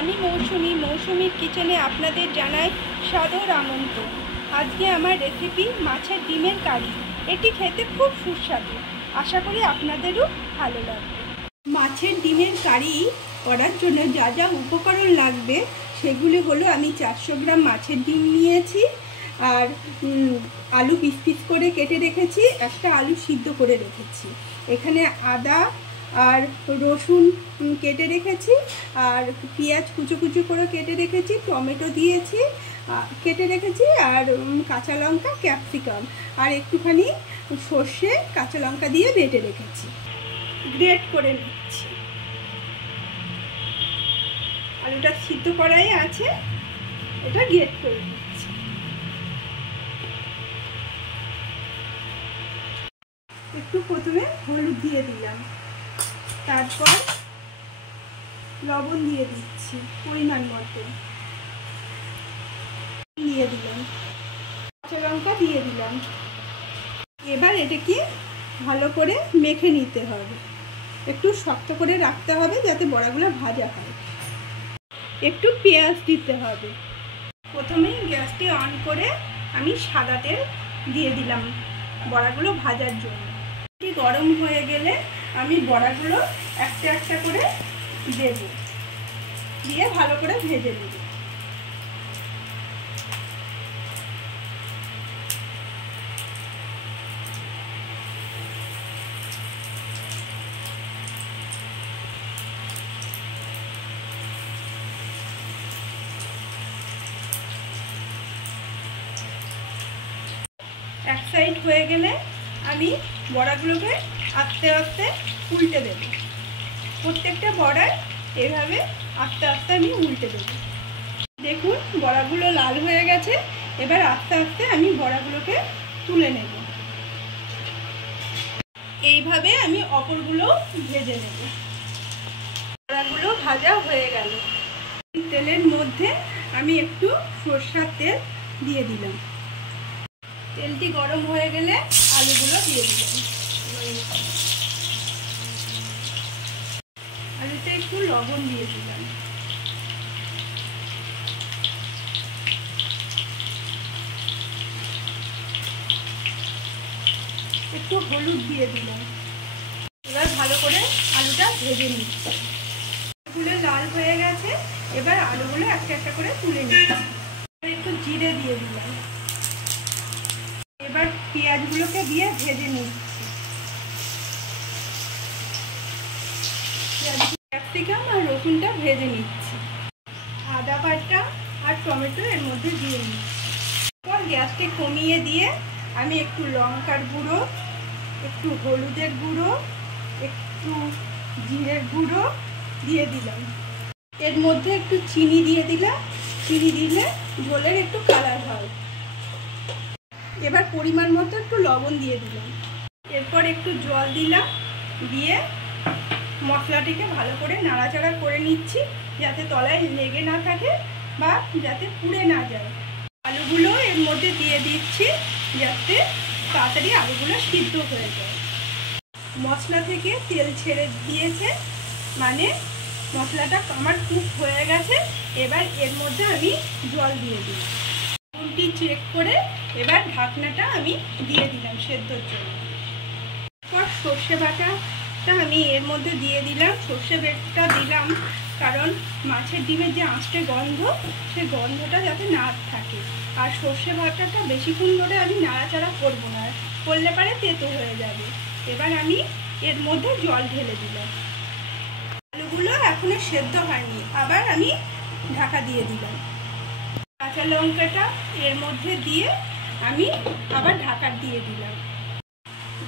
আমি মৌসুমীর কিচেনে আপনাদের জানাই সাদর আমন্ত্রণ। আজকে আমার রেসিপি মাছের ডিমের কারি। এটি খেতে খুব সুস্বাদু, আশা করি আপনাদেরও ভালো লাগবে। মাছের ডিমের কারি করার জন্য যা যা উপকরণ লাগবে সেগুলি হলো, আমি 400 গ্রাম মাছের ডিম নিয়েছি, আর আলু পিস পিস করে কেটে রেখেছি, একটা আলু সিদ্ধ করে রেখেছি। এখানে আদা আর রসুন কেটে রেখেছি, আর পেঁয়াজ কুচো কুচো করে কেটে রেখেছি, টমেটো দিয়েছি কেটে রেখেছি, আর কাঁচা লঙ্কা, ক্যাপসিকাম আর একটুখানি সর্ষে কাঁচা লঙ্কা দিয়ে বেটে রেখেছি। গ্রেট করে নিচ্ছি। আলুটা সিদ্ধ করাই আছে, এটা গ্রেট করে নিচ্ছি। একটু প্রথমে হলুদ দিয়ে দিলাম, তারপর লবণ দিয়ে দিচ্ছি পরিমাণ মতো, দিয়ে দিলাম কাঁচা লঙ্কা দিয়ে দিলাম। এবার এটাকে ভালো করে মেখে নিতে হবে, একটু শক্ত করে রাখতে হবে যাতে বড়াগুলো ভাজা হয়। একটু পেঁয়াজ দিতে হবে। প্রথমেই গ্যাসটি অন করে আমি সাদা তেল দিয়ে দিলাম বড়াগুলো ভাজার জন্য। গরম হয়ে গেলে আমি বড়াগুলো একটা একটা করে দেব, দিয়ে ভালো করে ভেজে নেব। এক সাইড হয়ে গেলে আমি বড়াগুলোকে আস্তে আস্তে উল্টে দেব। প্রত্যেকটা বড়ায় এভাবে আস্তে আস্তে আমি উল্টে দেব। দেখুন বড়াগুলো লাল হয়ে গেছে। এবার আস্তে আস্তে আমি বড়াগুলোকে তুলে নেব। এইভাবে আমি অপরগুলো ভেজে নেব। বড়াগুলো ভাজা হয়ে গেল। তেলের মধ্যে আমি একটু সরষের তেল দিয়ে দিলাম। তেলটি গরম হয়ে গেলে আলুগুলো দিয়ে দিলাম। আলুতে একটু লবণ দিয়ে দিলাম। একটু হলুদ দিয়ে দিলাম। এবার ভালো করে আলুটা ভেজে নিচ্ছি। আলুগুলো লাল হয়ে গেছে, এবার আলুগুলো একটা একটা করে তুলে নিচ্ছি। একটু জিরে দিয়ে দিলাম। এবার পেঁয়াজগুলোকে দিয়ে ভেজে নিচ্ছি। ক্যাপসিকাম আর রসুনটা ভেজে নিচ্ছি। আদা বাটা আর টমেটো এর মধ্যে দিয়ে নিচ্ছি। এরপর গ্যাসকে কমিয়ে দিয়ে আমি একটু লঙ্কার গুঁড়ো, একটু হলুদের গুঁড়ো, একটু জিরের গুঁড়ো দিয়ে দিলাম। এর মধ্যে একটু চিনি দিয়ে দিলাম। চিনি দিলে ঝোলের একটু কালার হয়। এবার পরিমাণ মতো একটু লবণ দিয়ে দিলাম। এরপর একটু জল দিলাম, দিয়ে মশলাটিকে ভালো করে নাড়াচাড়া করে নিচ্ছি, যাতে তলায় লেগে না থাকে বা যাতে পুড়ে না যায়। আলুগুলো এর মধ্যে দিয়ে দিচ্ছি, যাতে তাড়াতাড়ি আলুগুলো সিদ্ধ হয়ে যায়। মশলা থেকে তেল ছেড়ে দিয়েছে, মানে মশলাটা আমার কুক হয়ে গেছে। এবার এর মধ্যে আমি জল দিয়ে দিই। নুনটি চেক করে এবার ঢাকনাটা আমি দিয়ে দিলাম সেদ্ধর জন্য। এরপর সর্ষে বাটাটা আমি এর মধ্যে দিয়ে দিলাম। সর্ষে বাটা দিলাম কারণ মাছের ডিমের যে আঁচটে গন্ধ, সেই গন্ধটা যাতে না থাকে। আর সর্ষে বাটাটা বেশিক্ষণ ধরে আমি নাড়াচাড়া করবো না, করলে পারে তেতো হয়ে যাবে। এবার আমি এর মধ্যে জল ঢেলে দিলাম। আলুগুলো এখনো সেদ্ধ হয়নি, আবার আমি ঢাকা দিয়ে দিলাম। কাঁচা লঙ্কাটা এর মধ্যে দিয়ে আমি আবার ঢাকা দিয়ে দিলাম।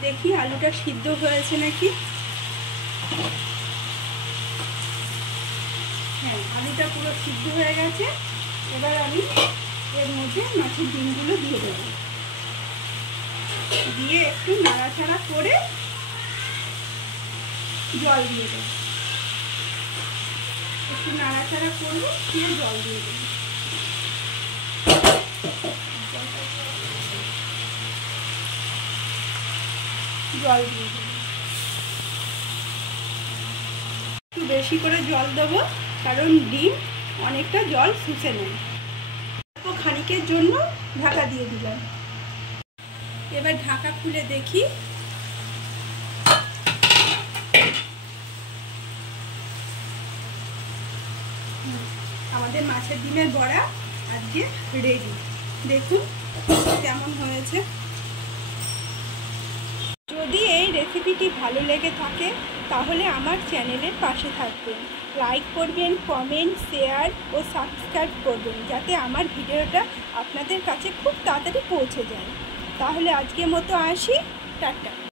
দেখি আলুটা সিদ্ধ হয়েছে নাকি। হ্যাঁ, আলুটা পুরো সিদ্ধ হয়ে গেছে। এবার আমি এর মধ্যে মাছের ডিমগুলো দিয়ে দেব, দিয়ে একটু নাড়াচাড়া করে জল দিয়ে দেব। একটু নাড়াচাড়া করবো, দিয়ে জল দিয়ে দেব। জল দিয়ে দেব। একটু বেশি করে জল দেবো, কারণ ডিম অনেকটা জল শুষে নেয়। অল্প খানিকের জন্য ঢাকা দিয়ে দিলাম। এবার ঢাকা খুলে দেখি। আমাদের মাছের ডিমের বড়া আজকে রেডি। দেখুন কেমন হয়েছে। যদি এই রেসিপিটি ভালো লেগে থাকে তাহলে আমার চ্যানেলের পাশে থাকবেন, লাইক করবেন, কমেন্ট, শেয়ার ও সাবস্ক্রাইব করবেন, যাতে আমার ভিডিওটা আপনাদের কাছে খুব তাড়াতাড়ি পৌঁছে যায়। তাহলে আজকের মতো আসি, টাটা।